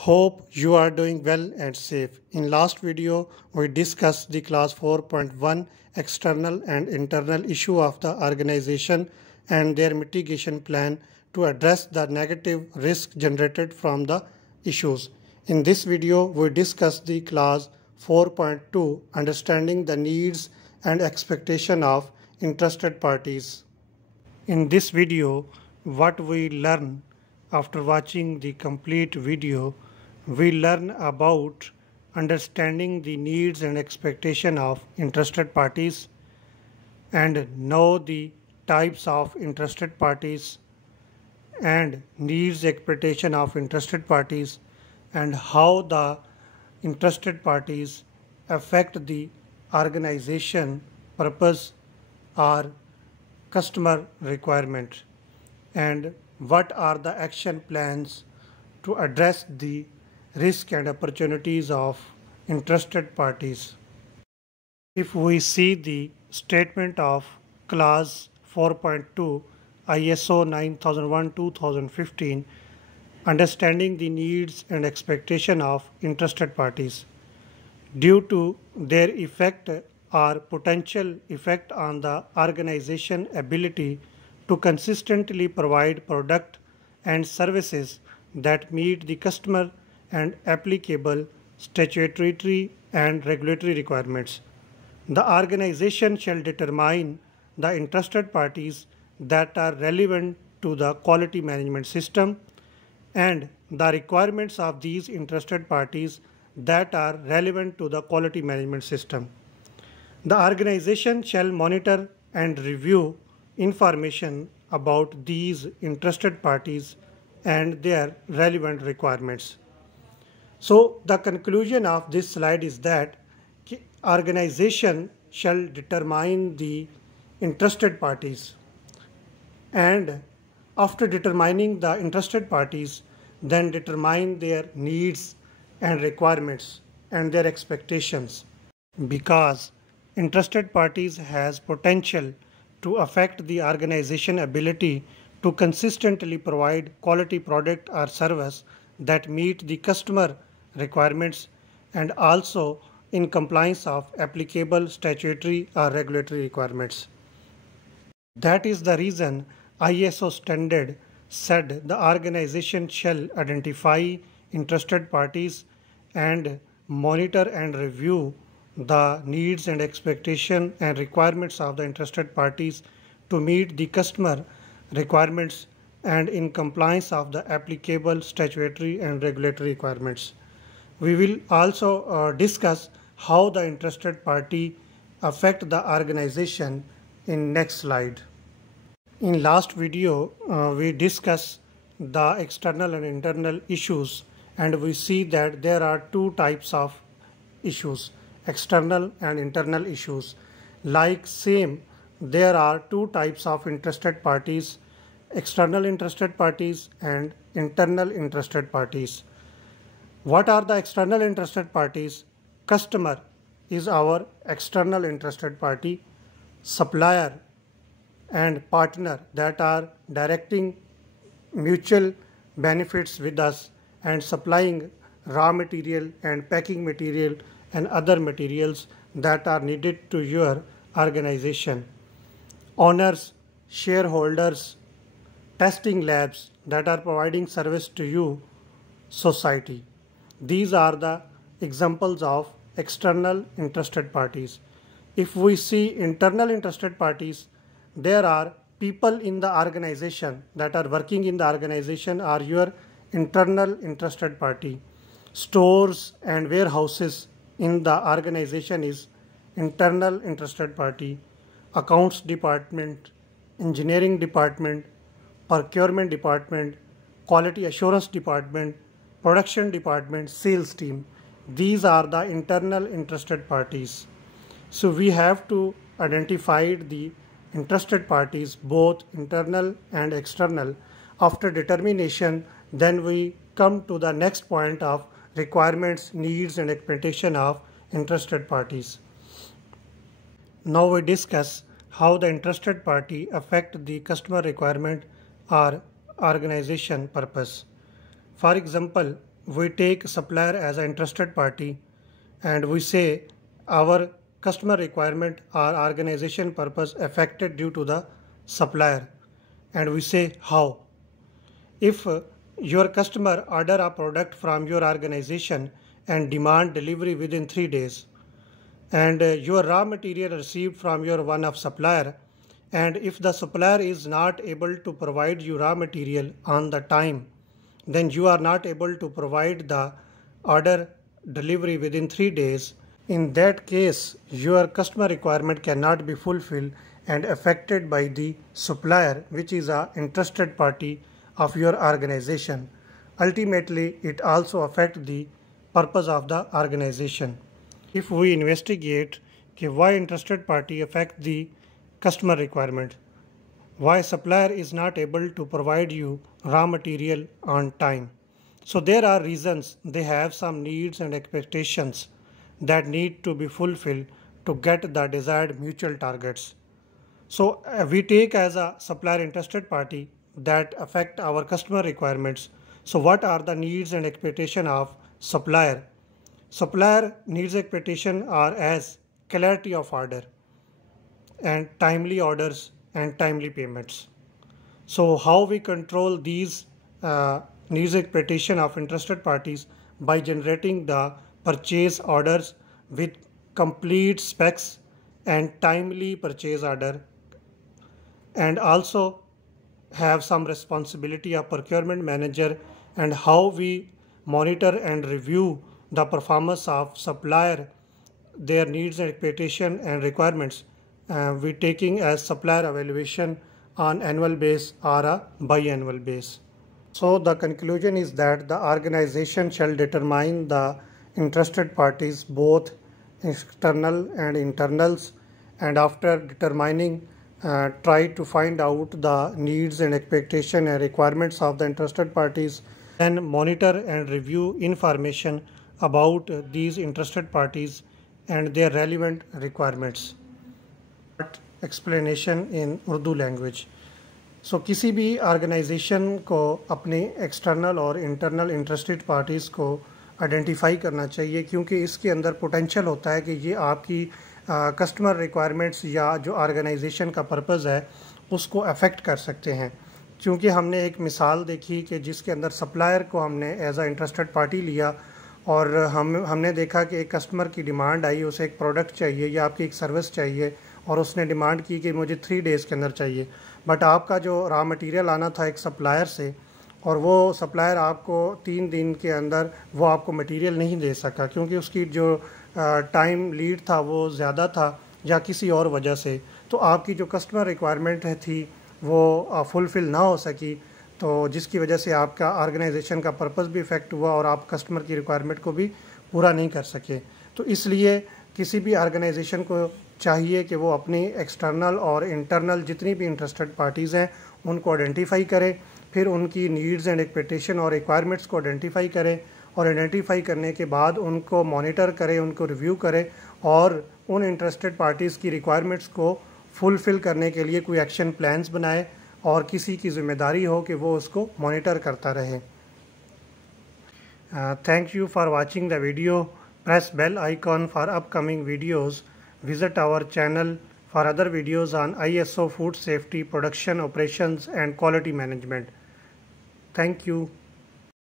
Hope you are doing well and safe. In last video, we discussed the class 4.1 external and internal issue of the organization and their mitigation plan to address the negative risk generated from the issues. In this video, we discuss the class 4.2 understanding the needs and expectation of interested parties. In this video, what we learn after watching the complete video, we learn about understanding the needs and expectation of interested parties and know the types of interested parties and needs expectation of interested parties and how the interested parties affect the organization purpose or customer requirement and what are the action plans to address the risk and opportunities of interested parties. If we see the statement of class 4.2 ISO 9001-2015 understanding the needs and expectation of interested parties due to their effect or potential effect on the organization ability to consistently provide product and services that meet the customer and applicable statutory and regulatory requirements. The organization shall determine the interested parties that are relevant to the quality management system and the requirements of these interested parties that are relevant to the quality management system. The organization shall monitor and review information about these interested parties and their relevant requirements. So the conclusion of this slide is that organization shall determine the interested parties, and after determining the interested parties, then determine their needs and requirements and their expectations, because interested parties has potential to affect the organization ability to consistently provide quality product or service that meet the customer requirements and also in compliance of applicable statutory or regulatory requirements. That is the reason ISO standard said the organization shall identify interested parties and monitor and review the needs and expectation and requirements of the interested parties to meet the customer requirements and in compliance of the applicable statutory and regulatory requirements. We will also discuss how the interested party affect the organization in next slide. In last video, we discussed the external and internal issues, and we see that there are two types of issues, external and internal issues. Like same, there are two types of interested parties, external interested parties and internal interested parties. What are the external interested parties? Customer is our external interested party. Supplier and partner that are directing mutual benefits with us and supplying raw material and packing material and other materials that are needed to your organization. Owners, shareholders, testing labs that are providing service to you, society. These are the examples of external interested parties. If we see internal interested parties, there are people in the organization that are working in the organization are your internal interested party. Stores and warehouses in the organization is internal interested party. Accounts department, engineering department, procurement department, quality assurance department, production department, sales team. These are the internal interested parties. So we have to identify the interested parties, both internal and external. After determination, then we come to the next point of requirements, needs and expectation of interested parties. Now we discuss how the interested party affect the customer requirement or organization purpose. For example, we take supplier as an interested party and we say our customer requirement or organization purpose affected due to the supplier, and we say how. If your customer order a product from your organization and demand delivery within 3 days, and your raw material received from your one of supplier, and if the supplier is not able to provide you raw material on the time, then you are not able to provide the order delivery within 3 days. In that case, your customer requirement cannot be fulfilled and affected by the supplier, which is an interested party of your organization. Ultimately, it also affects the purpose of the organization. If we investigate why interested party affect the customer requirement, why supplier is not able to provide you raw material on time. So there are reasons. They have some needs and expectations that need to be fulfilled to get the desired mutual targets. So we take as a supplier interested party that affect our customer requirements. So what are the needs and expectation of supplier? Supplier needs expectation are as clarity of order and timely orders and timely payments. So how we control these needs expectation of interested parties? By generating the purchase orders with complete specs and timely purchase order, and also have some responsibility of procurement manager, and how we monitor and review the performance of supplier, their needs and expectation and requirements. We taking as supplier evaluation on annual base or a biannual base. So the conclusion is that the organization shall determine the interested parties, both external and internals, and after determining try to find out the needs and expectation and requirements of the interested parties, then monitor and review information about these interested parties and their relevant requirements. Explanation in Urdu language. So किसी भी organisation को अपने external और internal interested parties को identify करना चाहिए, क्योंकि इसके अंदर पोटेंशियल होता है कि ये आपकी कस्टमर रिक्वायरमेंट्स या जो ऑर्गेनाइजेशन का पर्पज़ है उसको अफेक्ट कर सकते हैं। क्योंकि हमने एक मिसाल देखी कि जिसके अंदर सप्लायर को हमने एज आ इंटरेस्टेड पार्टी लिया और हमने देखा कि एक कस्टमर की डिमांड आई, उसे एक प्रोडक्ट चाहिए या आपकी एक सर्विस चाहिए और उसने डिमांड की कि मुझे 3 डेज़ के अंदर चाहिए, बट आपका जो रॉ मटेरियल आना था एक सप्लायर से और वो सप्लायर आपको 3 दिन के अंदर वो आपको मटेरियल नहीं दे सका, क्योंकि उसकी जो टाइम लीड था वो ज़्यादा था या किसी और वजह से, तो आपकी जो कस्टमर रिक्वायरमेंट थी वो फुलफ़िल ना हो सकी, तो जिसकी वजह से आपका ऑर्गेनाइजेशन का पर्पस भी इफ़ेक्ट हुआ और आप कस्टमर की रिक्वायरमेंट को भी पूरा नहीं कर सके। तो इसलिए किसी भी ऑर्गेनाइजेशन को चाहिए कि वो अपनी एक्सटर्नल और इंटरनल जितनी भी इंटरेस्टेड पार्टीज़ हैं उनको आइडेंटिफाई करें, फिर उनकी नीड्स एंड एक्सपेक्टेशन और रिक्वायरमेंट्स को आइडेंटिफाई करें और आइडेंटिफाई करने के बाद उनको मॉनिटर करें, उनको रिव्यू करें और उन इंटरेस्टेड पार्टीज़ की रिक्वायरमेंट्स को फुलफ़िल करने के लिए कोई एक्शन प्लान्स बनाए और किसी की ज़िम्मेदारी हो कि वो उसको मॉनिटर करता रहे। Thank you for watching the video. Press bell icon for upcoming videos. Visit our channel for other videos on ISO food safety, production, operations and quality management. Thank you.